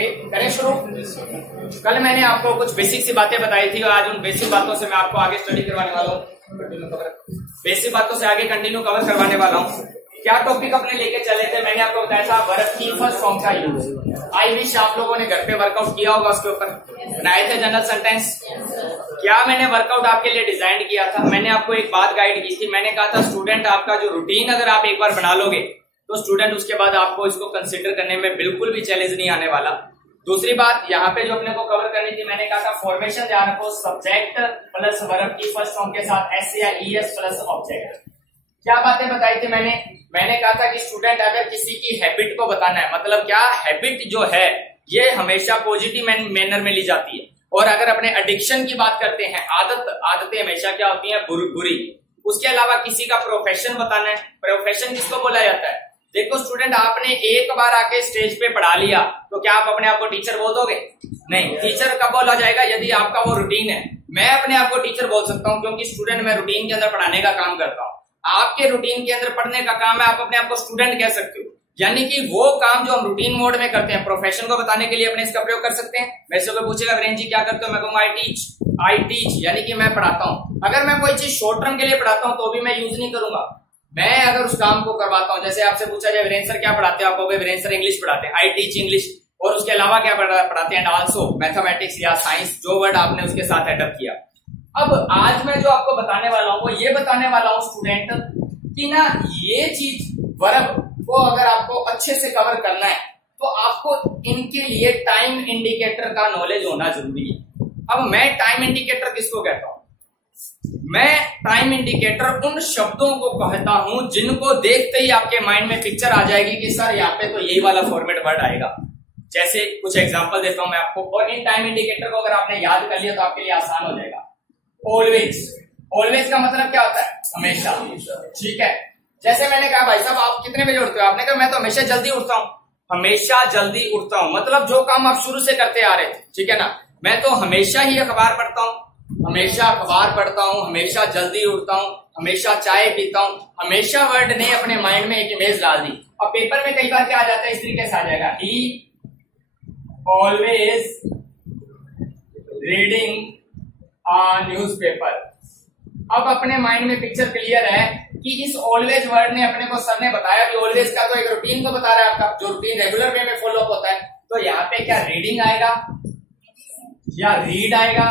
थे। करें शुरू। कल मैंने आपको कुछ बेसिक सी बातें बताई थी और आज उन बेसिक बातों से मैं आपको आगे स्टडी करवाने वाला हूँ। बेसिक बातों से आगे कंटिन्यू कवर करवाने वाला हूँ। क्या टॉपिक अपने लेके चले थे, मैंने आपको बताया था वर्ब की फर्स्ट फॉर्म का यूज। आई विश आप लोगों ने घर पे वर्कआउट किया होगा, उसके ऊपर बनाए थे जनरल सेंटेंस। क्या मैंने वर्कआउट आपके लिए डिजाइन किया था? मैंने आपको एक बात गाइड की थी, मैंने कहा था स्टूडेंट आपका जो रूटीन अगर आप एक बार बना लोगे तो स्टूडेंट उसके बाद आपको इसको कंसिडर करने में बिल्कुल भी चैलेंज नहीं आने वाला। दूसरी बात यहाँ पे जो अपने को कवर करनी थी, मैंने कहा था फॉर्मेशन ध्यान रखो, सब्जेक्ट प्लस वर्ब की फर्स्ट फॉर्म के साथ एस या ईएस प्लस ऑब्जेक्ट। क्या बातें बताई थी मैंने कहा था कि स्टूडेंट अगर किसी की हैबिट को बताना है, मतलब क्या हैबिट जो है ये हमेशा पॉजिटिव मैनर में ली जाती है। और अगर अपने एडिक्शन की बात करते हैं, आदतें हमेशा क्या होती हैं, बुरी। उसके अलावा किसी का प्रोफेशन बताना है, प्रोफेशन किसको बोला जाता है? देखो स्टूडेंट, आपने एक बार आके स्टेज पे पढ़ा लिया तो क्या आप अपने आप को टीचर बोल दोगे? नहीं। टीचर कब बोला जाएगा? यदि आपका वो रूटीन है। मैं अपने आप को टीचर बोल सकता हूँ क्योंकि स्टूडेंट मैं रूटीन के अंदर पढ़ाने का काम करता हूँ। आपके रूटीन के अंदर पढ़ने का काम है, आप अपने आप को स्टूडेंट कह सकते हो। यानी कि वो काम जो हम रूटीन मोड में करते हैं, प्रोफेशन को बताने के लिए अपने इसका प्रयोग कर सकते हैं। वैसे कोई पूछेगा वीरेन जी क्या करते हो, मैं कहूंगा आई टीच, यानी कि मैं पढ़ाता हूँ। अगर मैं कोई चीज शॉर्ट टर्म के लिए पढ़ाता हूँ तो भी मैं यूज नहीं करूंगा। मैं अगर उस काम को करवाता हूँ, जैसे आपसे पूछा जाए वीरेन सर क्या पढ़ाते हैं, आप कहोगे वीरेन सर इंग्लिश पढ़ाते हैं, आई टीच इंग्लिश। और उसके अलावा क्या पढ़ाते हैं, आल्सो मैथमेटिक्स या साइंस, जो वर्ड आपने उसके साथ एडअप किया। अब आज मैं जो आपको बताने वाला हूँ वो ये बताने वाला हूँ स्टूडेंट कि ना ये चीज वर्ब को अगर आपको अच्छे से कवर करना है तो आपको इनके लिए टाइम इंडिकेटर का नॉलेज होना जरूरी है। अब मैं टाइम इंडिकेटर किसको कहता हूं? मैं टाइम इंडिकेटर उन शब्दों को कहता हूं जिनको देखते ही आपके माइंड में पिक्चर आ जाएगी कि सर यहाँ पे तो यही वाला फॉर्मेट वर्ड आएगा। जैसे कुछ एग्जांपल देता हूं मैं आपको, और इन टाइम इंडिकेटर को अगर आपने याद कर लिया तो आपके लिए आसान हो जाएगा। ऑलवेज का मतलब क्या होता है? हमेशा। ठीक है, जैसे मैंने कहा भाई साहब आप कितने बजे उठते हो, आपने कहा मैं तो हमेशा जल्दी उठता हूँ। हमेशा जल्दी उठता हूँ मतलब जो काम आप शुरू से करते आ रहे थे, ठीक है ना। मैं तो हमेशा ही अखबार पढ़ता हूँ, हमेशा अखबार पढ़ता हूँ, हमेशा जल्दी उठता हूँ, हमेशा चाय पीता हूँ। हमेशा वर्ड ने अपने माइंड में एक इमेज डाल दी। अब पेपर में कई बार क्या आ जाता है, इस तरीके से आ जाएगा, ही ऑलवेज रीडिंग न्यूज़पेपर। अब अपने माइंड में पिक्चर क्लियर है कि इस ऑलवेज वर्ड ने अपने को सर ने बताया कि ऑलवेज का तो एक रूटीन को बता रहा है, आपका जो रूटीन रेगुलर वे में फॉलो होता है। तो यहाँ पे क्या रीडिंग आएगा या रीड आएगा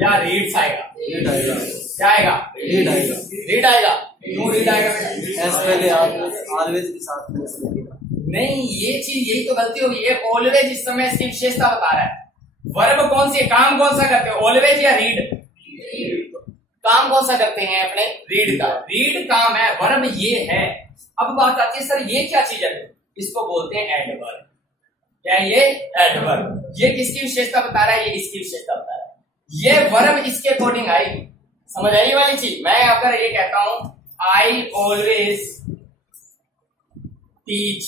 या रीड्स आएगा? क्या आएगा? रीड आएगा। रीड आएगा। क्यों रीड आएगा बेटा? ऑलवेज के साथ नहीं, ये चीज यही तो गलती होगी। ये ऑलवेज इस समय इसकी विशेषता बता रहा है। वर्ब कौन सी, काम कौन सा करते हो, ऑलवेज या रीड? काम कौन सा करते हैं अपने? रीड का। रीड काम है, वर्ब ये है। अब बात आती है सर ये क्या चीज है, इसको बोलते हैं एडवर्ब। क्या ये? एडवर्ब। ये किसकी विशेषता बता रहा है? ये इसकी विशेषता बता रहा है। ये वर्ब इसके अकॉर्डिंग आएगी। समझ आई वाली चीज? मैं अगर ये कहता हूं आई ऑलवेज टीच,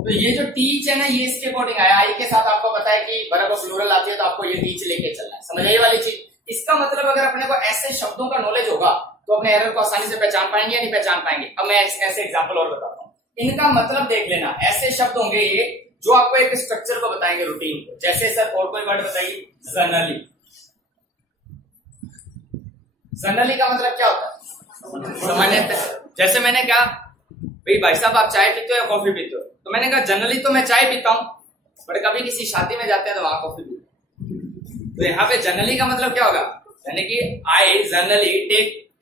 तो ये जो टीच है ना ये इसके अकॉर्डिंग आया। आई के साथ आपको पता है कि वर्ब प्लूरल आती है तो आपको ये टीच लेके चलना है। समझ आई वाली चीज? इसका मतलब अगर अपने को ऐसे शब्दों का नॉलेज होगा तो अपने एरर को आसानी से पहचान पाएंगे या नहीं पहचान पाएंगे। अब मैं ऐसे एग्जांपल और बताता हूँ, इनका मतलब देख लेना। ऐसे शब्द होंगे ये जो आपको एक स्ट्रक्चर को बताएंगे, रूटीन को। जैसे सर और कोई वर्ड बताइए, जनरली। जनरली का मतलब क्या होता है? सामान्यतः। जैसे मैंने कहा भाई साहब आप चाय पीते हो या कॉफी पीते हो, तो मैंने कहा जनरली तो मैं चाय पीता हूँ, बट कभी किसी शादी में जाते हैं तो वहां कॉफी पीते। तो यहाँ पे जनरली का मतलब क्या होगा? यानी कि आई जनरली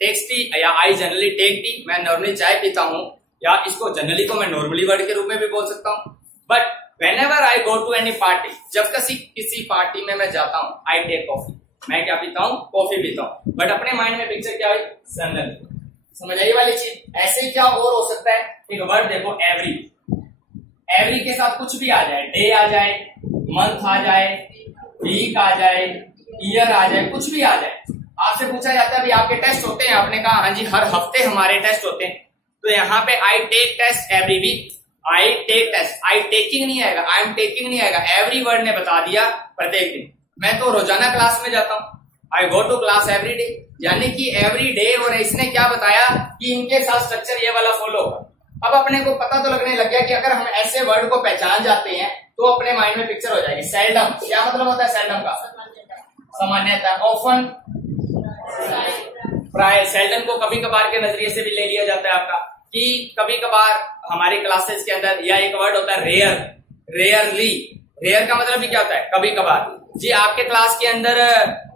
टेक्स टी या आई जनरली टेक टी, मैं नॉर्मली चाय पीता हूँ। या इसको जनरली को मैं नॉर्मली वर्ड के रूप में भी बोल सकता हूँ। But whenever I go to any party, जब किसी पार्टी में मैं जाता हूँ, आई टेक कॉफी, मैं क्या पीता हूँ? कॉफी पीता हूँ। बट अपने माइंड में पिक्चर क्या हुई? जनरली। समझ आई वाली चीज? ऐसे ही क्या और हो सकता है, एक वर्ड देखो एवरी। एवरी के साथ कुछ भी आ जाए, डे आ जाए, मंथ आ जाए, वीक आ जाए, ईयर आ जाए, कुछ भी आ जाए। आपसे पूछा जाता है भाई आपके टेस्ट होते हैं, आपने कहा हाँ जी हर हफ्ते हमारे टेस्ट होते हैं। तो यहाँ पे I take test every week, I take test, I taking नहीं आएगा, आई एम टेकिंग नहीं आएगा। एवरी वर्ड ने बता दिया प्रत्येक दिन। मैं तो रोजाना क्लास में जाता हूँ, I go to class every day, यानी कि एवरी डे। और इसने क्या बताया कि इनके साथ स्ट्रक्चर ये वाला फॉलो होगा। अब अपने को पता तो लगने लग गया कि अगर हम ऐसे वर्ड को पहचान जाते हैं तो अपने माइंड में पिक्चर हो जाएगी। सेल्डम क्या मतलब होता है सेल्डम का? सामान्यतः। ऑफन प्राय। सेल्डम को कभी कभार के नजरिए से भी ले लिया जाता है आपका, कि कभी कभार हमारी क्लासेस के अंदर, या एक वर्ड होता है रेयर, रेयरली। रेयर का मतलब भी क्या होता है? कभी कभार। जी आपके क्लास के अंदर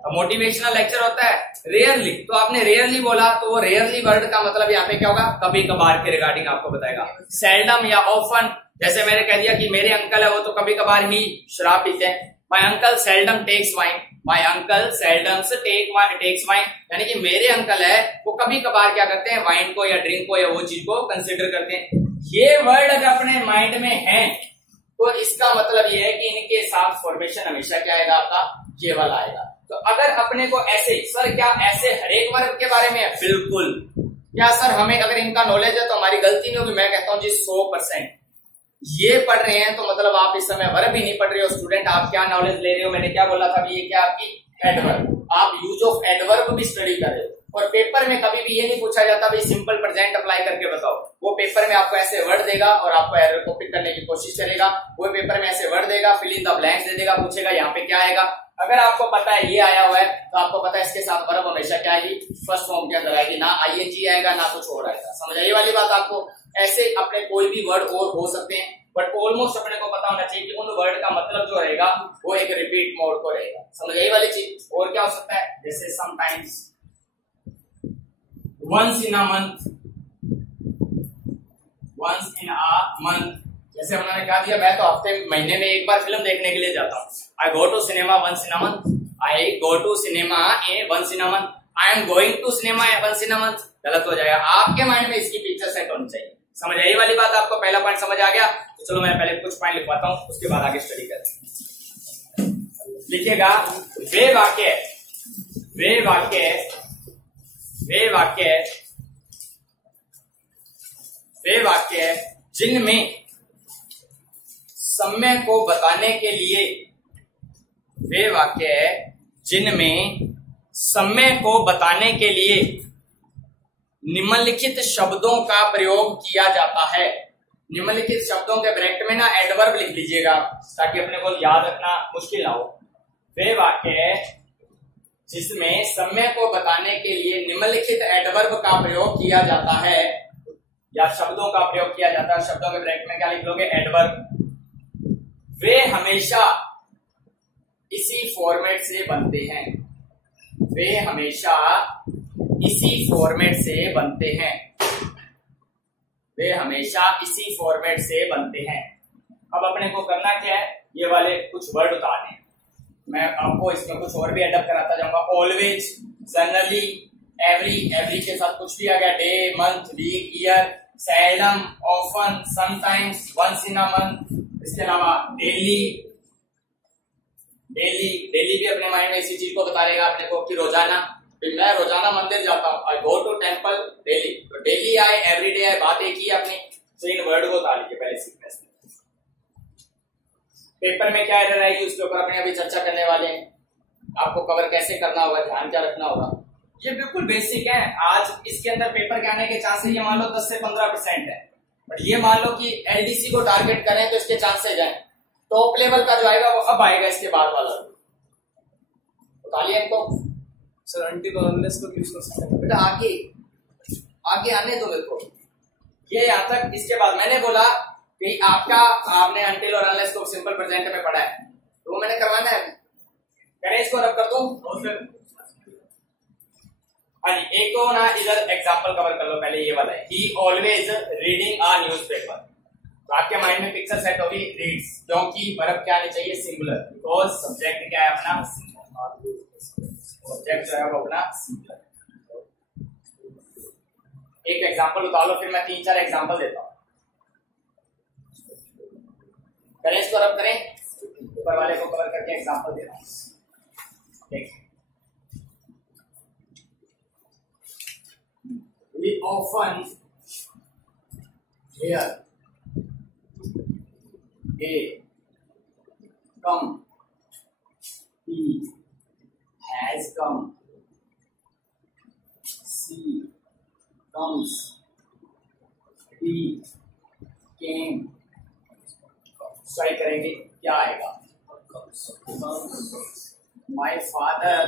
मोटिवेशनल लेक्चर होता है रेयरली, तो आपने रेयरली बोला तो वो रेयरली वर्ड का मतलब यहाँ पे क्या होगा? कभी कभार के रिगार्डिंग आपको बताएगा। सेल्डम या ऑफन, जैसे मैंने कह दिया कि मेरे अंकल है वो तो कभी कभार ही शराब पीते हैं। My uncle seldom takes wine, my uncle seldom takes wine, यानी कि मेरे अंकल है वो कभी कभार क्या करते हैं? वाइन को या ड्रिंक को या वो चीज को कंसिडर करते हैं। ये वर्ड अगर अपने माइंड में है तो इसका मतलब ये है कि इनके साथ फॉर्मेशन हमेशा क्या आएगा? आपका केवल आएगा। तो अगर अपने को ऐसे, सर क्या ऐसे हरेक वर्ग के बारे में है? बिल्कुल। क्या सर हमें अगर इनका नॉलेज है तो हमारी गलती नहीं होगी? मैं कहता हूं जी 100%। ये पढ़ रहे हैं तो मतलब आप इस समय वर्ब ही नहीं पढ़ रहे हो स्टूडेंट, आप क्या नॉलेज ले रहे हो? मैंने क्या बोला था? ये क्या आपकी एडवर्ब, आप यूज ऑफ एडवर्ब भी स्टडी कर रहे हो। और पेपर में कभी भी ये नहीं पूछा जाता भाई सिंपल प्रेजेंट अप्लाई करके बताओ। वो पेपर में आपको ऐसे वर्ड देगा और आपको एरर को पिक करने की कोशिश करेगा। वो पेपर में ऐसे वर्ड देगा, फिल इन द ब्लैंक्स दे देगा, पूछेगा यहाँ पे क्या आएगा। अगर आपको पता है ये आया हुआ है तो आपको पता है इसके साथ वर्ब हमेशा क्या आएगी? फर्स्ट फॉर्म के अंदर आएगी, ना आईएनजी आएगा ना कुछ और आएगा। समझ आई वाली बात आपको? ऐसे अपने कोई भी वर्ड और हो सकते हैं, बट ऑलमोस्ट अपने को पता होना चाहिए कि उन वर्ड का मतलब जो रहेगा वो एक रिपीट मोड को रहेगा। समझ आई वाली चीज? और क्या हो सकता है? जैसे sometimes, once in a month, once in a month. जैसे उन्होंने कहा दिया मैं तो हफ्ते महीने में एक बार फिल्म देखने के लिए जाता हूँ। I go to cinema once in a month, I go to cinema once in a month, I am going to cinema once in a month. गलत हो जाएगा। आपके माइंड में इसकी पिक्चर सेट होनी चाहिए। समझ आई वाली बात? आपको पहला पॉइंट समझ आ गया? तो चलो मैं पहले कुछ पॉइंट लिखवाता हूं, उसके बाद आगे स्टडी करते हैं। लिखिएगा वे वाक्य, वे वाक्य, वे वाक्य, वे वाक्य जिनमें समय को बताने के लिए, वे वाक्य जिनमें समय को बताने के लिए निम्नलिखित शब्दों का प्रयोग किया जाता है। निम्नलिखित शब्दों के ब्रैकेट में ना एडवर्ब लिख लीजिएगा ताकि अपने को याद रखना मुश्किल ना हो। वे वाक्य जिसमें समय को बताने के लिए निम्नलिखित एडवर्ब का प्रयोग किया जाता है या शब्दों का प्रयोग किया जाता है, शब्दों के ब्रैकेट में क्या लिख लोगे? एडवर्ब। वे हमेशा इसी फॉर्मेट से बनते हैं, वे हमेशा इसी फॉर्मेट से बनते हैं, वे हमेशा इसी फॉर्मेट से बनते हैं। अब अपने को करना क्या है? ये वाले कुछ वर्ड उतारने, मैं आपको इसमें कुछ और भी एडअप कराता जाऊंगा। ऑलवेज, जनरली, एवरी, एवरी के साथ कुछ भी आ गया, day, month, week, year, seldom, often, sometimes, once in a month. इसके अलावा डेली, डेली, डेली भी अपने माइंड में इसी चीज को बता देगा अपने को कि रोजाना, मैं रोजाना मंदिर जाता हूँ, I go to temple daily. तो डेली आए, एवरी डे आए, बात एक ही है अपनी। तो इन वर्ड को उतार लीजिए पहले सीक्वेंस में। पेपर में क्या एरर आएगी उसके ऊपर अपने अभी चर्चा करने वाले हैं। आपको कवर कैसे करना होगा, ध्यान क्या रखना होगा, ये बिल्कुल बेसिक है। आज इसके अंदर पेपर के आने के चांसेस ये मान लो 10 से 15% है, बट ये मान लो कि एलडीसी को टारगेट करें तो इसके चांसेस हैं। टॉप लेवल का जो आएगा वो अब आएगा इसके बाद वाला। बताइए इनको सर अनटिल और अनलेस को यूज कर सकते हैं बेटा। आगे आगे आने दो मेरे को। ये यहाँ तक, इसके बाद मैंने बोला कि आपने अनटिल और अनलेस को सिंपल प्रेजेंट में पढ़ा है तो वो मैंने करवाना है। करें इसको रब कर दूं? हाँ जी, एक तो ना इधर एग्जांपल कवर कर लो पहले। ये वाला है, he always reading a newspaper. तो आपके माइंड में पिक्चर सेट होगी रीड्स, क्योंकि वर्ब क्या आनी चाहिए? सिंगुलर, बिकॉज सब्जेक्ट क्या है अपना? सब्जेक्ट जो है वो अपना सिंगुलर। एक एग्जांपल उतार लो, फिर मैं 3-4 एग्जांपल देता हूं। करें इसको रब करें, ऊपर वाले को कवर करके एग्जांपल दे रहा हूं। देखिए, we often hear a, come, he has come, she comes, he came, strike करेंगे, क्या आएगा? My father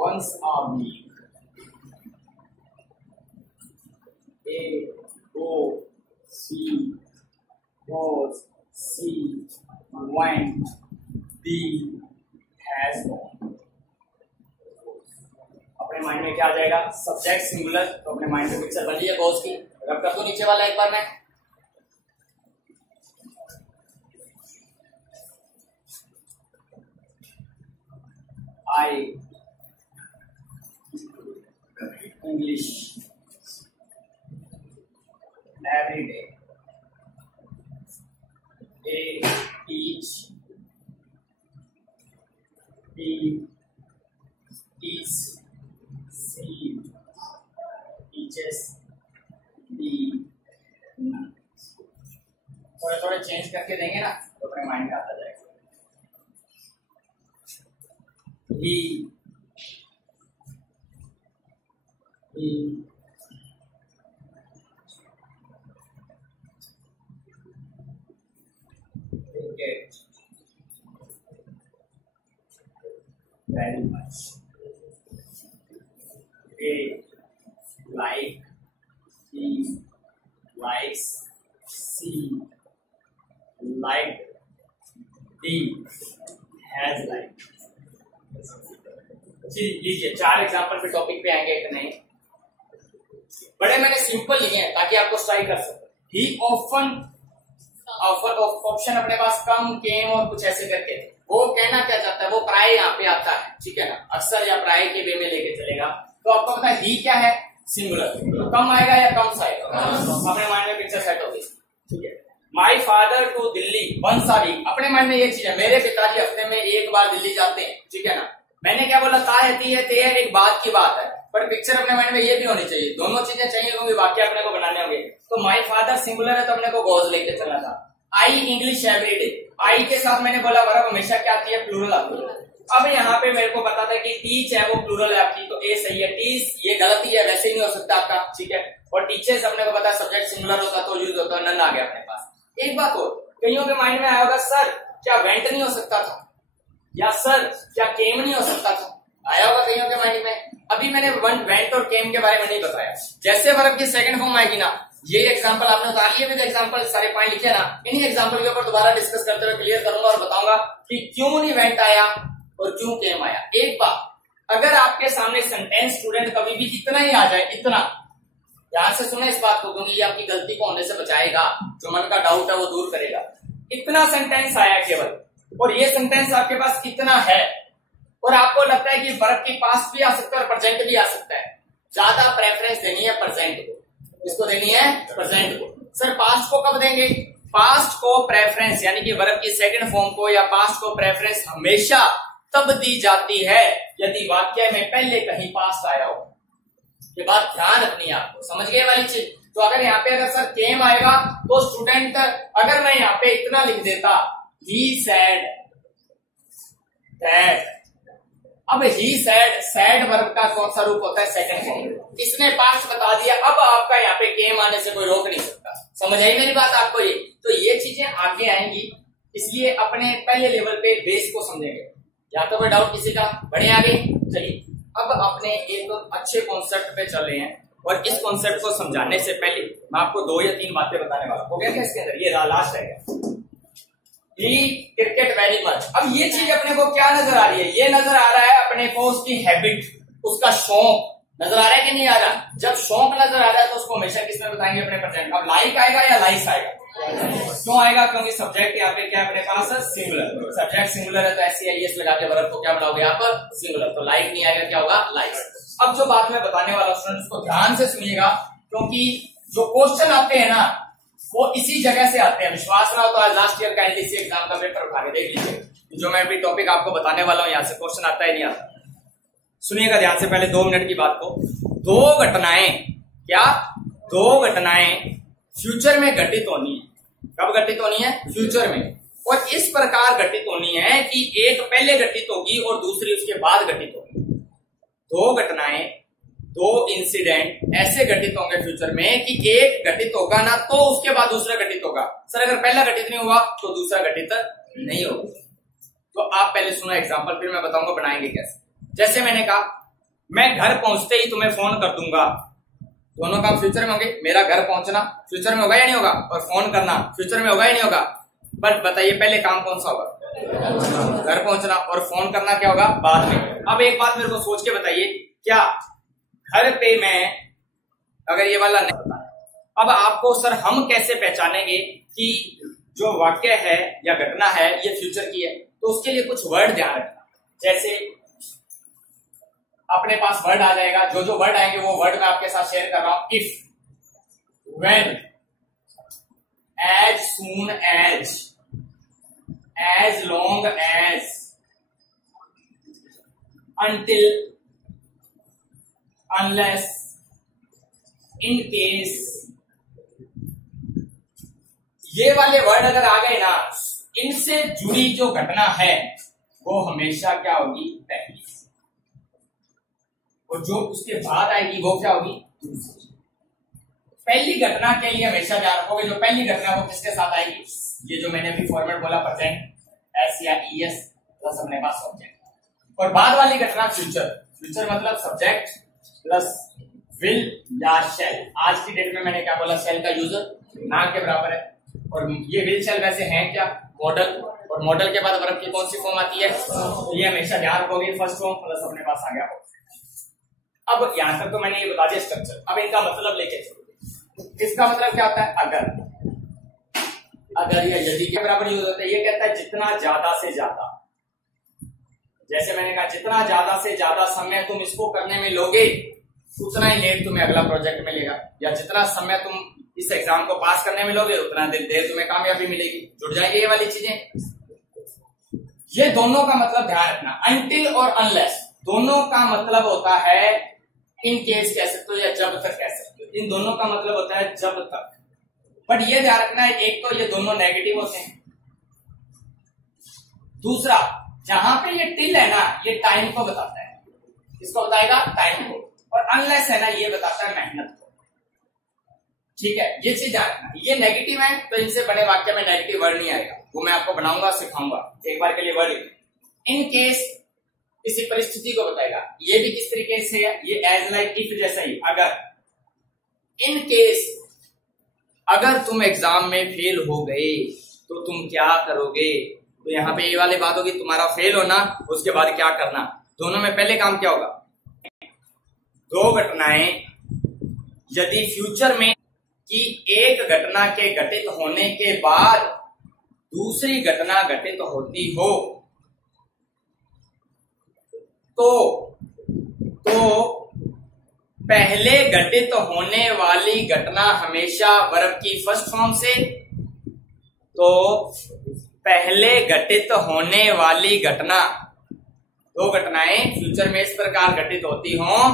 once a week. A go see goes see went B has gone. अपने माइंड में क्या आ जाएगा? Subject singular. तो अपने माइंड में पिक्चर बन रही है गोस की। रब कर दो नीचे वाला एक बार मैं। I English every day. A teach B teach C teaches D थोड़े थोड़े चेंज करके देंगे ना तो अपने माइंड में आता जाएगा। He cricket very much. They like, he likes, she liked, he has liked. जी लीजिए 4 एग्जाम्पल पे टॉपिक पे आएंगे कि नहीं। बड़े मैंने सिंपल लिए हैं ताकि आपको स्ट्राइक कर सके। ही ऑफन ऑप्शन अपने पास कम केम और कुछ ऐसे करके वो कहना क्या चाहता है, वो प्राय यहाँ पे आता है, ठीक है ना, अक्सर या प्राय के वे में लेके चलेगा। तो आपको पता है ही क्या है? सिंगुलर। तो कम आएगा या कम आएगा? अपने माइंड में पिक्चर सेट होगी, ठीक है। My father to Delhi once a week. अपने माइंड में ये चीज है, मेरे पिताजी हफ्ते में एक बार दिल्ली जाते हैं, ठीक है ना। मैंने क्या बोला? तायती है ते एक बात की बात है, पर पिक्चर अपने माइंड में ये भी होनी चाहिए। दोनों चीजें चाहिए क्योंकि वाक्य अपने को बनाने होंगे। तो माई फादर सिंगुलर है तो अपने को गोज लेके चलना था। आई इंग्लिश एवरी डे, आई के साथ मैंने बोला वर्ब हमेशा क्या आती है? प्लूरल आती है। अब यहाँ पे मेरे को पता था कि टीच है वो प्लूरल है आपकी, तो ए सही है। टीच ये गलती है, वैसे नहीं हो सकता आपका, ठीक है। और टीचर्स अपने को पता है सब्जेक्ट सिंगुलर होता तो यूज होता, नन आ गया अपने पास। एक बात हो, कईयों के माइंड में आया होगा सर क्या वेंट नहीं हो सकता था, या सर क्या केम नहीं हो सकता था, आया होगा कईयों के माइंड में। अभी मैंने वेंट और केम के बारे में नहीं बताया। जैसे वर्ब की सेकंड फॉर्म आएगी ना, ये एग्जांपल आपने उतार लिए, भी एग्जांपल सारे पॉइंट लिखे ना, इन्हीं एग्जांपल के ऊपर दोबारा डिस्कस करते हुए क्लियर करूंगा और बताऊंगा कि क्यों नहीं वेंट आया और क्यों केम आया। एक बात, अगर आपके सामने सेंटेंस स्टूडेंट कभी भी इतना ही आ जाए, इतना, ध्यान से सुने इस बात को क्योंकि ये आपकी गलती को होने से बचाएगा, जो मन का डाउट है वो दूर करेगा। इतना सेंटेंस आया केवल, और ये सेंटेंस आपके पास इतना है, और आपको लगता है कि वर्ब की पास्ट भी आ सकता है और प्रेजेंट भी आ सकता है। ज्यादा प्रेफरेंस देनी है प्रेजेंट को, इसको देनी है प्रेजेंट को। सर पास्ट को कब देंगे? पास्ट को प्रेफरेंस यानी कि वर्ब की सेकंड फॉर्म को या पास्ट को प्रेफरेंस हमेशा तब दी जाती है यदि वाक्य में पहले कहीं पास्ट आया हो। ये बात ध्यान रखनी है आपको, समझ गए वाली चीज। तो अगर यहाँ पे अगर सर केम आएगा तो स्टूडेंट, अगर मैं यहाँ पे इतना लिख देता ही सैड दैट, अब ही सैड वर्ब का कौन सा रूप होता है? Second form. इसने पास्ट बता दिया, अब आपका यहाँ पे केम आने से कोई रोक नहीं सकता। समझ आई मेरी बात आपको? ये तो ये चीजें आगे आएंगी, इसलिए अपने पहले लेवल पे बेस को समझेंगे। या तो कोई डाउट किसी का? बढ़े आगे चलिए। अब अपने एक अच्छे कॉन्सेप्ट पे चल रहे हैं, और इस कॉन्सेप्ट को समझाने से पहले मैं आपको 2 या 3 बातें बताने वाला हूं। हो गया क्या इसके अंदर? ये लास्ट है ही क्रिकेट वेरी मच। अब ये चीज अपने को क्या नजर आ रही है? ये नजर आ रहा है अपने को उसकी हैबिट, उसका शौक नजर आ रहा है कि नहीं आ रहा? जब शौक नजर आ रहा है तो उसको हमेशा किसमें बताएंगे? अपने प्रेजेंट। अब लाइक आएगा या लाइक्स आएगा? क्यों आएगा? क्योंकि सब्जेक्ट यहाँ पे क्या अपने पास है? सिंगुलर। सब्जेक्ट सिंगुलर है तो SCIS लगा के वर्ब को क्या बनाओगे आप? सिंगुलर। तो लाइक नहीं आएगा, क्या होगा? लाइक्स। अब जो बात मैं बताने वाला हूं स्टूडेंट्स को ध्यान से सुनिएगा, क्योंकि जो क्वेश्चन आते हैं ना वो इसी जगह से आते हैं। विश्वास ना हो तो आज लास्ट ईयर का NTC एग्जाम का पेपर उठा के देख लीजिए। जो मैं अभी टॉपिक आपको बताने वाला हूं यहाँ से क्वेश्चन आता है नहीं आता। सुनिएगा ध्यान से, पहले 2 मिनट की बात को। 2 घटनाएं, क्या 2 घटनाएं फ्यूचर में घटित होनी है। कब घटित होनी है? फ्यूचर में। और इस प्रकार घटित होनी है कि एक पहले घटित होगी और दूसरी उसके बाद घटित होगी। दो घटनाएं, दो इंसिडेंट ऐसे घटित होंगे फ्यूचर में कि एक घटित होगा ना तो उसके बाद दूसरा घटित होगा। सर अगर पहला घटित नहीं हुआ तो दूसरा घटित नहीं होगा। तो आप पहले सुनो एग्जांपल, फिर मैं बताऊंगा बनाएंगे कैसे। जैसे मैंने कहा मैं घर पहुंचते ही तुम्हें फोन कर दूंगा, दोनों काम फ्यूचर में होंगे। मेरा घर पहुंचना फ्यूचर में होगा या नहीं होगा, और फोन करना फ्यूचर में होगा या नहीं होगा। बट बताइए पहले काम कौन सा होगा, घर पहुंचना, और फोन करना क्या होगा बाद में। अब एक बात मेरे को सोच के बताइए, क्या घर पे मैं अगर ये वाला नहीं पता, अब आपको सर हम कैसे पहचानेंगे कि जो वाक्य है या घटना है ये फ्यूचर की है, तो उसके लिए कुछ वर्ड ध्यान रखना। जैसे अपने पास वर्ड आ जाएगा, जो जो वर्ड आएंगे वो वर्ड मैं आपके साथ शेयर कर रहा हूं। If, when, as soon as long as, until, unless, in case, ये वाले वर्ड अगर आ गए ना, इनसे जुड़ी जो घटना है वो हमेशा क्या होगी, पहली, और जो उसके बाद आएगी वो क्या होगी, दूसरी। पहली घटना के लिए हमेशा ध्यान रखोगे, जो पहली घटना वो किसके साथ आएगी, ये जो मैंने अभी फॉर्मेट बोला प्रेजेंट, एस या ईएस प्लस अपने पास ऑब्जेक्ट, और बाद वाली घटना फ्यूचर। फ्यूचर मतलब सब्जेक्ट प्लस विल या शेल। आज की डेट में मैंने क्या बोला, शेल का यूजर ना के बराबर है, और ये विल शेल वैसे है क्या, मॉडल, और मॉडल के बाद वर्ब की कौन सी फॉर्म आती है, तो ये हमेशा ध्यान रखोगे, फर्स्ट फॉर्म प्लस अपने पास आ गया। अब यहां तक तो मैंने ये बता दिया स्ट्रक्चर। अब इनका मतलब लेके चलो। इसका मतलब क्या होता है, अगर या यदि के बराबर यूज होता है। ये कहता है जितना ज्यादा से ज्यादा, जैसे मैंने कहा जितना ज्यादा से ज्यादा समय तुम इसको करने में लोगे उतना ही लेट तुम्हें अगला प्रोजेक्ट मिलेगा, या जितना समय तुम इस एग्जाम को पास करने में लोगे उतना देर तुम्हें कामयाबी मिलेगी। जुड़ जाएंगे ये वाली चीजें। ये दोनों का मतलब ध्यान रखना, अनटिल और अनलेस दोनों का मतलब होता है इन केस कह सकते हो या जब तक कह सकते हो। इन दोनों का मतलब होता है जब तक। बट ये ध्यान रखना है, एक तो ये दोनों नेगेटिव होते हैं, दूसरा जहां पे ये टिल है ना ये टाइम को बताता है, इसको बताएगा टाइम को, और अनलेस है ना ये बताता है मेहनत को। ठीक है, ये चीज ध्यान रखना। ये नेगेटिव है तो इनसे बने वाक्य में नेगेटिव वर्ड नहीं आएगा, वो मैं आपको बनाऊंगा सिखाऊंगा। एक बार के लिए वर्ड इन केस किसी परिस्थिति को बताएगा। ये भी किस तरीके से है, ये एज लाइक इफ जैसा ही। अगर, इन केस अगर तुम एग्जाम में फेल हो गए तो तुम क्या करोगे, तो यहाँ पे ये वाली बात होगी तुम्हारा फेल होना, उसके बाद क्या करना। दोनों में पहले काम क्या होगा, दो घटनाएं यदि फ्यूचर में कि एक घटना के घटित होने के बाद दूसरी घटना घटित होती हो तो पहले घटित होने वाली घटना हमेशा वर्ब की फर्स्ट फॉर्म से, तो पहले घटित होने वाली घटना, दो घटनाएं फ्यूचर में इस प्रकार घटित होती हों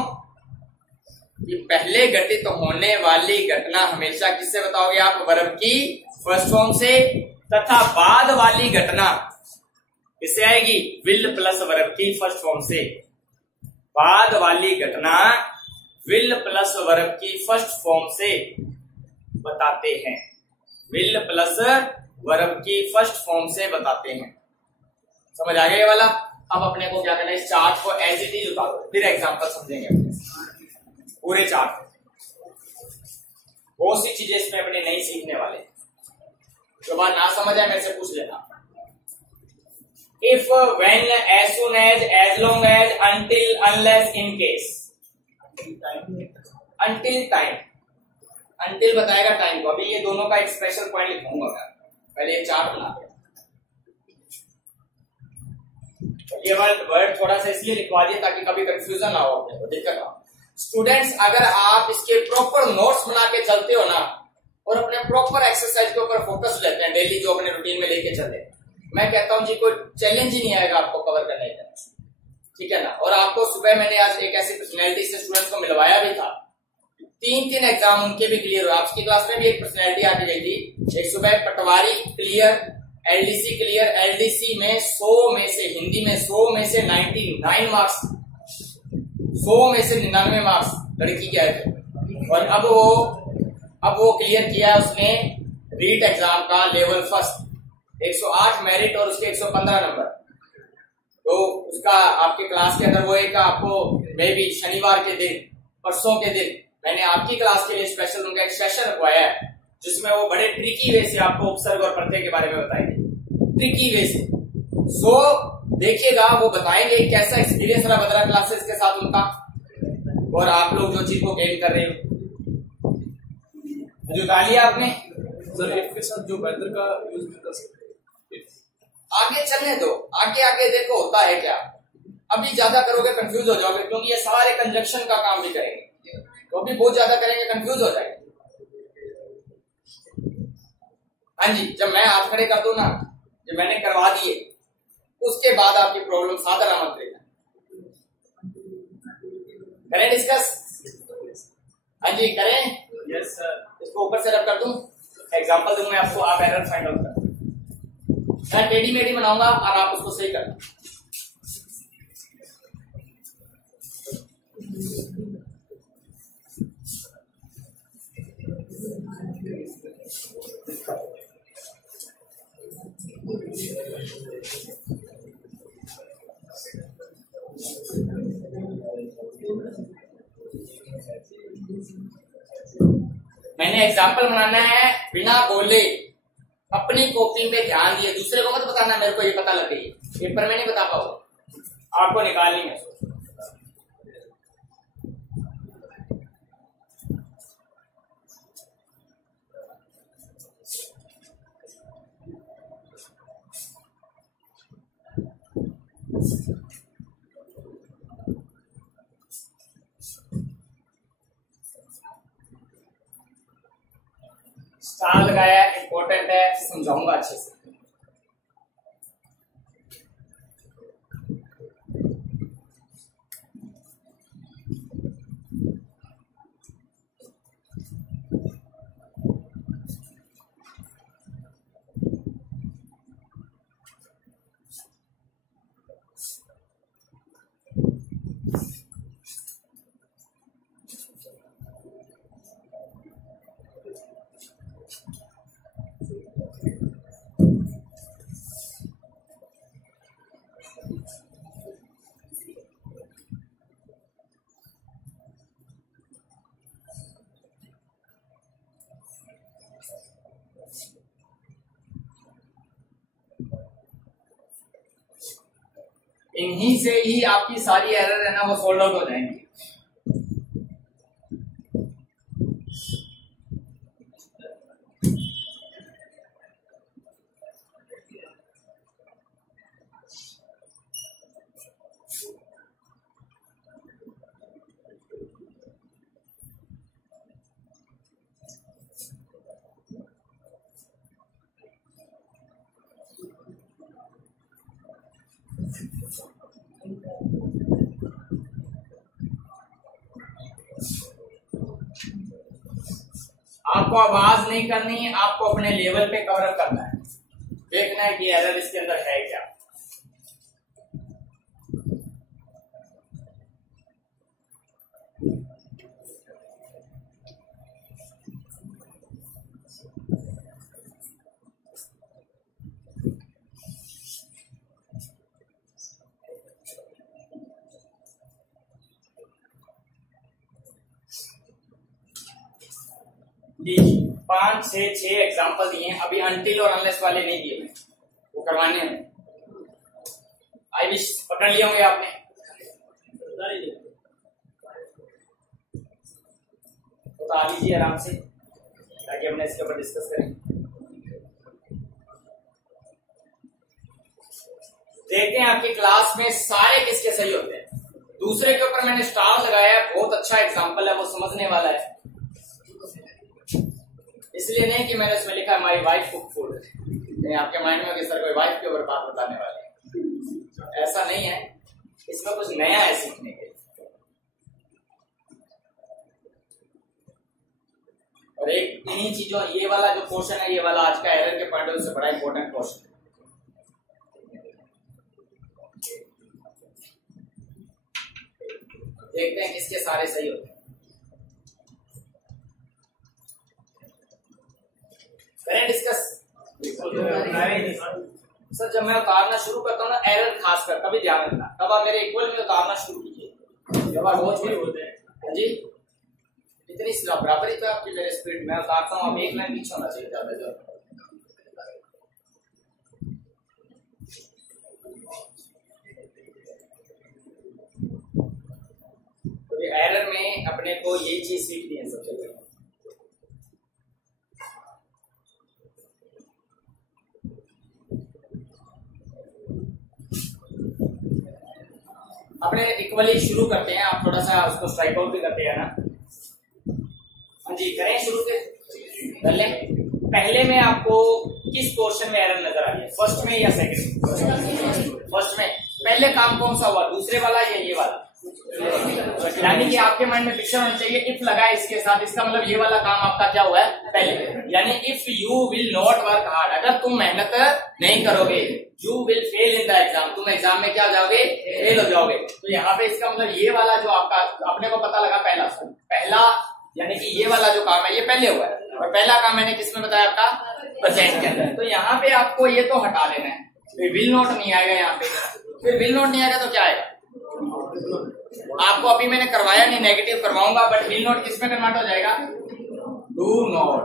कि पहले घटित होने वाली घटना हमेशा किससे बताओगे आप, वर्ब की फर्स्ट फॉर्म से, तथा बाद वाली घटना किससे आएगी, विल प्लस वर्ब की फर्स्ट फॉर्म से। बाद वाली घटना विल प्लस वर्ब की फर्स्ट फॉर्म से बताते हैं, विल प्लस वर्ब की फर्स्ट फॉर्म से बताते हैं। समझ आ गया ये वाला। अब अपने को क्या करना है, इस चार्ट को एज इट इज उतारो, फिर एग्जांपल समझेंगे पूरे चार्ट। बहुत सी चीजें इसमें अपने नहीं सीखने वाले, जो बात ना समझ आए मेरे से पूछ लेना। If, when, as soon as long as, until, unless, in case. Until time, until बताएगा टाइम को। अभी ये दोनों का एक स्पेशल पॉइंट लिखूंगा मैं, पहले ये चार्ट बना दिया। ये वर्ड थोड़ा सा इसलिए लिखवा दिया ताकि कभी कंफ्यूजन ना हो, अपने को दिक्कत ना हो। स्टूडेंट्स, अगर आप इसके प्रॉपर नोट्स बना के चलते हो ना और अपने प्रॉपर एक्सरसाइज के ऊपर फोकस लेते हैं डेली, जो अपने रूटीन में लेके चले, मैं कहता हूं जी कोई चैलेंज ही नहीं आएगा आपको कवर करने का, ठीक है ना। और आपको सुबह मैंने आज एक ऐसी पर्सनैलिटी से स्टूडेंट्स को मिलवाया भी था, 3 एग्जाम उनके भी क्लियर हुए। आपकी क्लास में भी एक पर्सनैलिटी आके गई थी, एक सुबह पटवारी क्लियर, एलडीसी क्लियर, एलडीसी में 100 में से, हिंदी में 100 में से 99 मार्क्स, 100 में से 99 मार्क्स लड़की के आए थे। और अब वो क्लियर किया उसने रीट एग्जाम का लेवल फर्स्ट, 108 मेरिट और उसके 115 नंबर। तो उसका आपके क्लास के अंदर वो एक आपको मे भी शनिवार के दिन, परसों के दिन मैंने आपकी क्लास के लिए स्पेशल उनका एक सेशन रखवाया है, जिसमें वो बड़े ट्रिकी वे से आपको उपसर्ग और प्रत्यय के बारे में बताएंगे, ट्रिकी वे से। सो देखिएगा, वो बताएंगे कैसा एक्सपीरियंस रहा 15 क्लासेस के साथ उनका, और आप लोग जो चीज को गेन कर रहे हो। जो उतार लिया आपने सर इफ के साथ जो वेदर का यूज भी कर सकते हैं। आगे चलने दो, आगे आगे देखो होता है क्या। अभी ज्यादा करोगे कंफ्यूज हो जाओगे, क्योंकि ये सारे कंजक्शन का काम भी करेंगे, तो अभी बहुत ज्यादा करेंगे कंफ्यूज हो जाएंगे। हाँ जी, जब मैं हाथ खड़े कर दूं ना, जब मैंने करवा दिए, उसके बाद आपकी प्रॉब्लम साधारण मत लेना। करें डिस्कस? हाँ जी करें। Yes sir. इसको ऊपर से रब कर दूं, एग्जांपल दूं मैं आपको, आप एरर फाइंड आउट कर। मैं टेढ़ी मेढ़ी बनाऊंगा और आप उसको सही कर। मैंने एग्जाम्पल बनाना है बिना बोले, अपनी कॉपी पे ध्यान दिए, दूसरे को मत बताना मेरे को ये पता लग गई, पेपर में नहीं बता पाओ, आपको निकालनी है। स्टार लगाया, इंपॉर्टेंट है, समझाऊंगा अच्छे से। इन्हीं से ही आपकी सारी एरर है ना वो सोल्ड आउट हो जाएंगी। आपको आवाज नहीं करनी है, आपको अपने लेवल पे कवर अप करना है, देखना है कि एरर इसके अंदर है क्या। लीजिए 5 6 एग्जाम्पल दिए हैं, अभी अनटिल और अनलेस वाले नहीं दिए मैं, वो करवाने हैं। आई विश पकड़ लिए होंगे आपने, तो आ लीजिए आराम से, ताकि हमने इसके ऊपर डिस्कस करें। देखते हैं आपकी क्लास में सारे किसके सही होते हैं। दूसरे के ऊपर मैंने स्टार लगाया, बहुत अच्छा एग्जाम्पल है, वो समझने वाला है, इसलिए नहीं कि मैंने उसमें लिखा माई वाइफ कुक फूड, नहीं आपके माइंड में कि सर कोई वाइफ के ऊपर बात बताने वाले हैं, ऐसा नहीं है, इसमें कुछ नया है सीखने के। और एक इन्हीं चीजों, ये वाला जो क्वेश्चन है, ये वाला आज का एरर के पॉइंट ऑफ व्यू से बड़ा इंपॉर्टेंट क्वेश्चन है। देखते हैं किसके सारे सही होते हैं। करें डिस्कस। सर जब मैं उतारना शुरू करता हूँ ना, एरर खासकर कभी ध्यान रखना, तब आप मेरे इक्वल में उतारना शुरू कीजिए। जब आप रोज भी होते हैं जी, इतनी बराबर ही तो आपकी मेरे स्पीड में उतारता हूँ, आप एक लाइन पीछे होना चाहिए ज्यादा ज्यादा। तो ये एरर में अपने को यही चीज सीखनी है सबसे पहले। अपने इक्वली शुरू करते हैं, आप थोड़ा सा उसको स्ट्राइक आउट भी करते हैं ना। हाँ जी करें शुरू से कर लें। पहले में आपको किस पोर्शन में एरर नजर आ रही है, फर्स्ट में या सेकंड में? फर्स्ट में। पहले काम कौन सा हुआ, दूसरे वाला या ये वाला? यानी कि आपके माइंड में पिक्चर होनी चाहिए, इफ लगा है इसके साथ, इसका मतलब ये वाला काम आपका क्या हुआ है पहले। यानी if you will not work hard, अगर तुम मेहनत नहीं करोगे, you will fail in the exam, तुम एग्जाम में क्या हो जाओगे, फेल हो जाओगे। तो यहाँ पे इसका मतलब ये वाला जो आपका अपने को पता लगा पहला यानी कि ये वाला जो काम है ये पहले हुआ है, और पहला काम मैंने किसमें बताया आपका, प्रेजेंट के अंदर। तो यहाँ पे आपको ये तो हटा देना है, फिर विल नॉट नहीं आएगा यहाँ पे, फिर विल नॉट नहीं आएगा तो क्या आएगा, आपको अभी मैंने करवाया नहीं, नेगेटिव करवाऊंगा, बट विल नॉट किस में कन्वर्ट हो जाएगा, डू नॉट।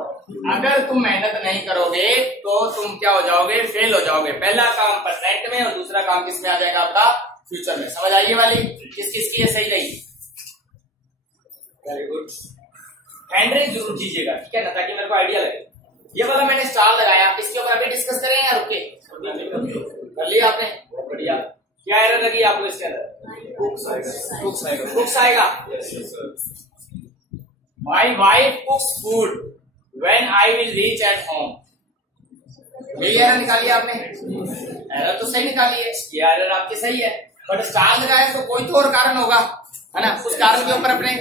अगर तुम मेहनत नहीं करोगे तो तुम क्या हो जाओगे, फेल हो जाओगे। पहला काम प्रेजेंट में और दूसरा काम किस में आ जाएगा आपका, फ्यूचर में। समझ आइए वाली, किस किस की है सही रही, वेरी गुड। हैंड रेज जरूर कीजिएगा, ठीक है ना, ताकि मेरे को आइडिया लगे। ये वाला मैंने स्टार लगाया, आप इसके ऊपर अभी डिस्कस करें या रुके, कर लिया आपने, बढ़िया। क्या एरर लगी आपको इसके अंदर, कुक्स आएगा। माई wife cooks food when I will reach at home, ये एरर निकाली आपने, एरर तो सही निकाली है, ये एरर आपकी सही है, बट स्टार लगाया तो कोई तो और कारण होगा, है ना, उस कारण के ऊपर अपने।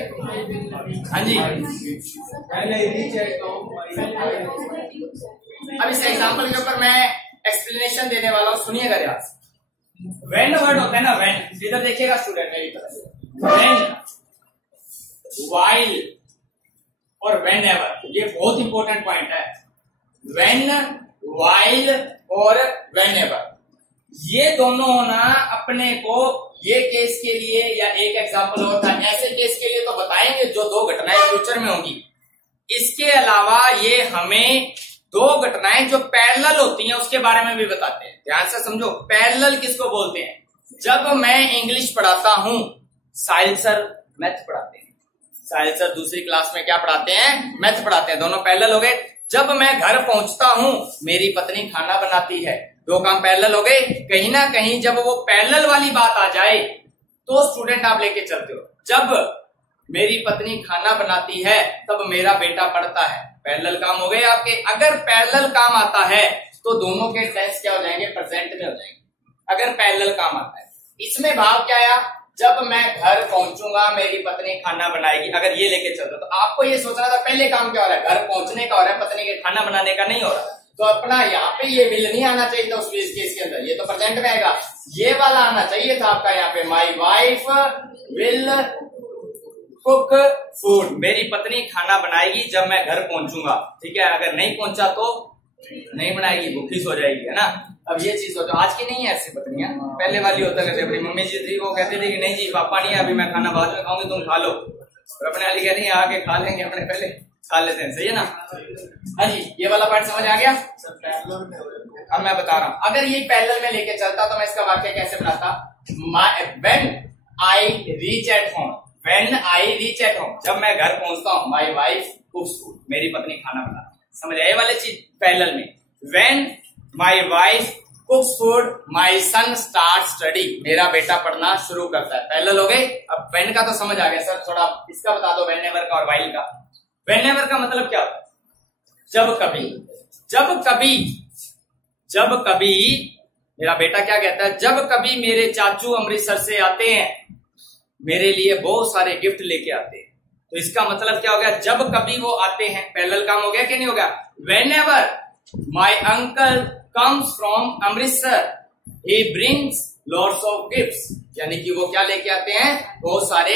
हाँ जी अब इस एग्जाम्पल के ऊपर मैं एक्सप्लेनेशन देने वाला हूँ, सुनिएगा ध्यान से। व्हेन वर्ड होता है ना, व्हेन, इधर देखिएगा स्टूडेंट मेरी तरफ से, व्हेन, व्हाइल और व्हेन एवर, ये बहुत इंपॉर्टेंट पॉइंट है। व्हेन, व्हाइल और व्हेन एवर, ये दोनों होना अपने को ये केस के लिए, या एक एग्जाम्पल होता है ऐसे केस के लिए तो बताएंगे जो दो घटनाएं फ्यूचर में होंगी। इसके अलावा ये हमें दो घटनाएं जो पैरेलल होती हैं उसके बारे में भी बताते हैं। ध्यान से समझो, पैरेलल किसको बोलते हैं, जब मैं इंग्लिश पढ़ाता हूं, साहिल सर मैथ पढ़ाते हैं, साहिल सर दूसरी क्लास में क्या पढ़ाते हैं, मैथ पढ़ाते हैं, दोनों पैरेलल हो गए। जब मैं घर पहुंचता हूं, मेरी पत्नी खाना बनाती है, दो काम पैरेलल हो गए। कहीं ना कहीं जब वो पैरेलल वाली बात आ जाए तो स्टूडेंट आप लेके चलते हो, जब मेरी पत्नी खाना बनाती है तब मेरा बेटा पढ़ता है, पैरेलल काम हो गए आपके। अगर पैरेलल काम आता है तो दोनों के टेंस क्या हो जाएंगे, प्रेजेंट में हो जाएंगे, अगर पैरेलल काम आता है। इसमें भाव क्या आया, जब मैं घर पहुंचूंगा मेरी पत्नी खाना बनाएगी, अगर ये लेके चलते तो आपको ये सोचना था पहले काम क्या हो रहा है, घर पहुंचने का हो रहा है, पत्नी के खाना बनाने का नहीं हो रहा। तो अपना यहाँ पे ये विल नहीं आना चाहिए था उस केस के अंदर, ये तो प्रेजेंट में आएगा, ये वाला आना चाहिए था आपका यहाँ पे, my wife will cook food, मेरी पत्नी खाना बनाएगी जब मैं घर पहुंचूंगा, ठीक है। अगर नहीं पहुंचा तो नहीं बनाएगी, भूखी सो जाएगी, है ना। अब ये चीज होता है, आज की नहीं है ऐसी पत्नियां, पहले वाली होता करते, अपनी मम्मी जी थी वो कहती थी कि नहीं जी पापा नहीं है, अभी मैं खाना बाद में खाऊंगी, तुम खा लो, और अपने वाली कहती है आके खा लेंगे, अपने पहले खा लेते हैं, सही है ना। हाँ जी, ये वाला पार्ट समझ आ गया। अब मैं बता रहा हूं, अगर ये पैरेलल में लेके चलता तो मैं इसका वाक्य कैसे बनाता, when I reach at home, when I reach at home, जब मैं घर पहुंचता हूं, माई वाइफ कुक्स फूड, मेरी पत्नी खाना बनाती, समझ आए वाले चीज पैरेलल में। When my wife cooks food my son start study, मेरा बेटा पढ़ना शुरू करता है, पैरेलल हो गए। अब व्हेन का तो समझ आ गया सर, थोड़ा इसका बता दो, व्हेन एवर का और व्हाइल का। व्हेन एवर का मतलब क्या होता है, जब कभी, जब कभी मेरा बेटा क्या कहता है, जब कभी मेरे चाचू अमृतसर से आते हैं, मेरे लिए बहुत सारे गिफ्ट लेके आते हैं, तो इसका मतलब क्या हो गया, जब कभी वो आते हैं, पैरेलल काम हो गया कि नहीं हो गया। When ever my uncle comes from Amritsar he brings lots of gifts, यानी कि वो क्या लेके आते हैं, बहुत सारे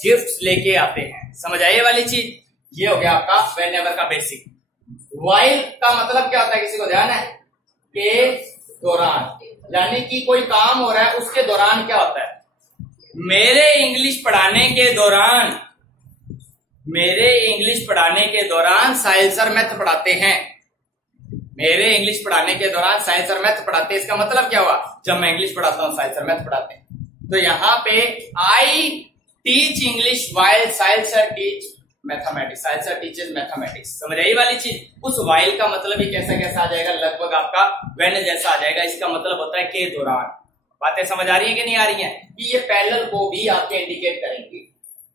गिफ्ट्स लेके आते हैं। समझ आई ये वाली चीज? ये हो गया आपका व्हेनेवर का बेसिक। व्हाइल का मतलब क्या होता है, किसी को ध्यान है? के दौरान, यानी कि कोई काम हो रहा है उसके दौरान क्या होता है? मेरे इंग्लिश पढ़ाने के दौरान साहिल सर मैथ पढ़ाते हैं। मेरे इंग्लिश पढ़ाने के दौरान साहिल सर मैथ पढ़ाते हैं। इसका मतलब क्या हुआ? जब मैं इंग्लिश पढ़ाता हूं साहिल सर मैथ पढ़ाते हैं। तो यहां पे I teach English while Sahil sir teach mathematics, Sahil sir teachers mathematics. समझ आई वाली चीज? उस वाइल का मतलब ही कैसा कैसा आ जाएगा, लगभग आपका व्हेन जैसा आ जाएगा। इसका मतलब होता है के दौरान। बातें समझ आ रही है कि नहीं आ रही है? कि ये पैरेलल को भी आपके इंडिकेट करेंगे।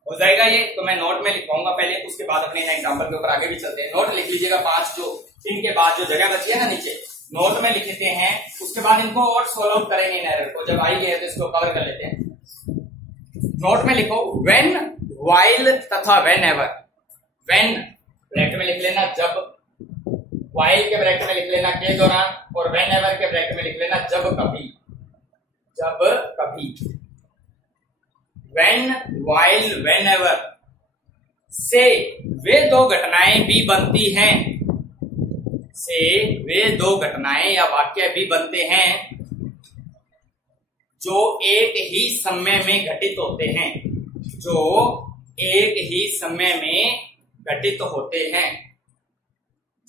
हो जाएगा ये? तो मैं नोट में लिखवाऊंगा पहले, उसके बाद अपने एग्जाम्पल के ऊपर आगे भी चलते हैं। नोट लिख लीजिएगा 5 जो इनके बाद जो जगह बची है ना नीचे, नोट में लिखते हैं। उसके बाद इनको और सोल्व आउट करेंगे इन एरर को। जब आई है तो इसको कवर कर लेते हैं। नोट में लिखो व्हेन, व्हाइल तथा व्हेनेवर। व्हेन ब्रैकेट में लिख लेना जब, व्हाइल के ब्रैकेट में लिख लेना के दौरान, और व्हेनेवर के ब्रैकेट में लिख लेना जब कभी। जब कभी। व्हेन, व्हाइल, व्हेनेवर से वे दो घटनाएं भी बनती हैं, से वे दो घटनाएं या वाक्य भी बनते हैं जो एक ही समय में घटित होते हैं, जो एक ही समय में घटित होते हैं,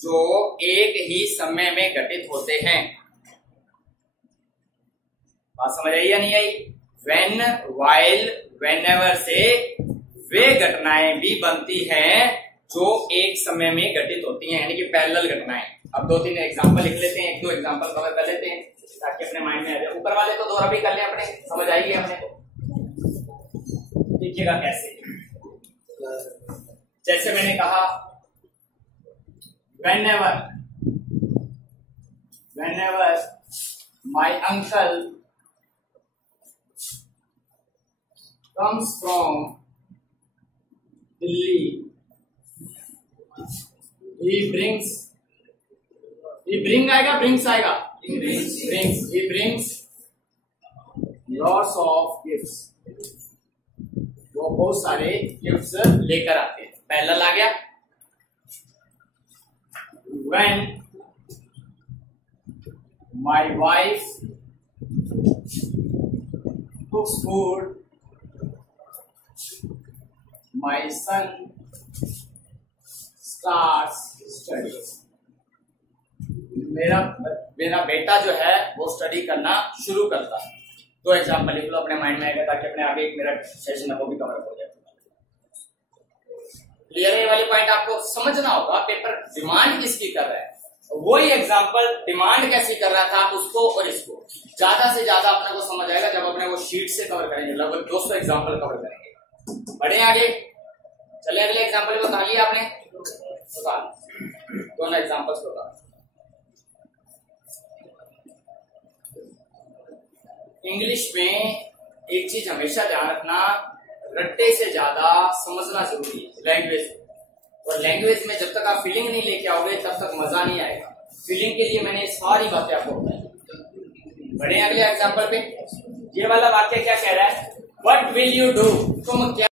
जो एक ही समय में घटित होते हैं। बात समझ आई या नहीं आई? व्हेन, व्हाइल, व्हेनेवर से वे घटनाएं भी बनती हैं जो एक समय में घटित होती हैं, यानी कि पैरेलल घटनाएं। अब 2-3 एग्जांपल लिख लेते हैं, 1-2 एग्जांपल कवर कर लेते हैं ताकि अपने माइंड में आ जाए। ऊपर वाले तो दोहरा भी कर ले अपने, समझ आएगी अपने को। देखिएगा कैसे। जैसे मैंने कहा whenever my uncle comes from Delhi, he brings lots of gifts। वो बहुत सारे गिफ्ट्स लेकर आते हैं। पहला आ गया when my wife cooks food, my son starts studies। मेरा बेटा जो है वो स्टडी करना शुरू करता है। 2 एग्जाम्पल लिख लो, अपने माइंड में आएगा ताकि अपने आगे 1 मिनट सेशन है वो भी कवर हो जाए। क्लियर है? ये वाली पॉइंट आपको समझना होगा। पेपर डिमांड किसकी कर रहा है, वही एग्जाम्पल डिमांड कैसी कर रहा था उसको और इसको ज्यादा से ज्यादा अपने को समझ आएगा जब अपने वो शीट से कवर करेंगे। लगभग 200 एग्जाम्पल कवर करेंगे। बढ़े आगे, चले अगले एग्जाम्पल को। बता लिया आपने? दोनों एग्जाम्पल्स को बता। इंग्लिश में एक चीज हमेशा ध्यान रखना, रट्टे से ज्यादा समझना जरूरी है लैंग्वेज। और लैंग्वेज में जब तक आप फीलिंग नहीं लेके आओगे तब तक मजा नहीं आएगा। फीलिंग के लिए मैंने सारी बातें आपको बताई। बढ़े अगले एग्जांपल पे। ये वाला वाक्य क्या कह रहा है? What will you do? तुम क्या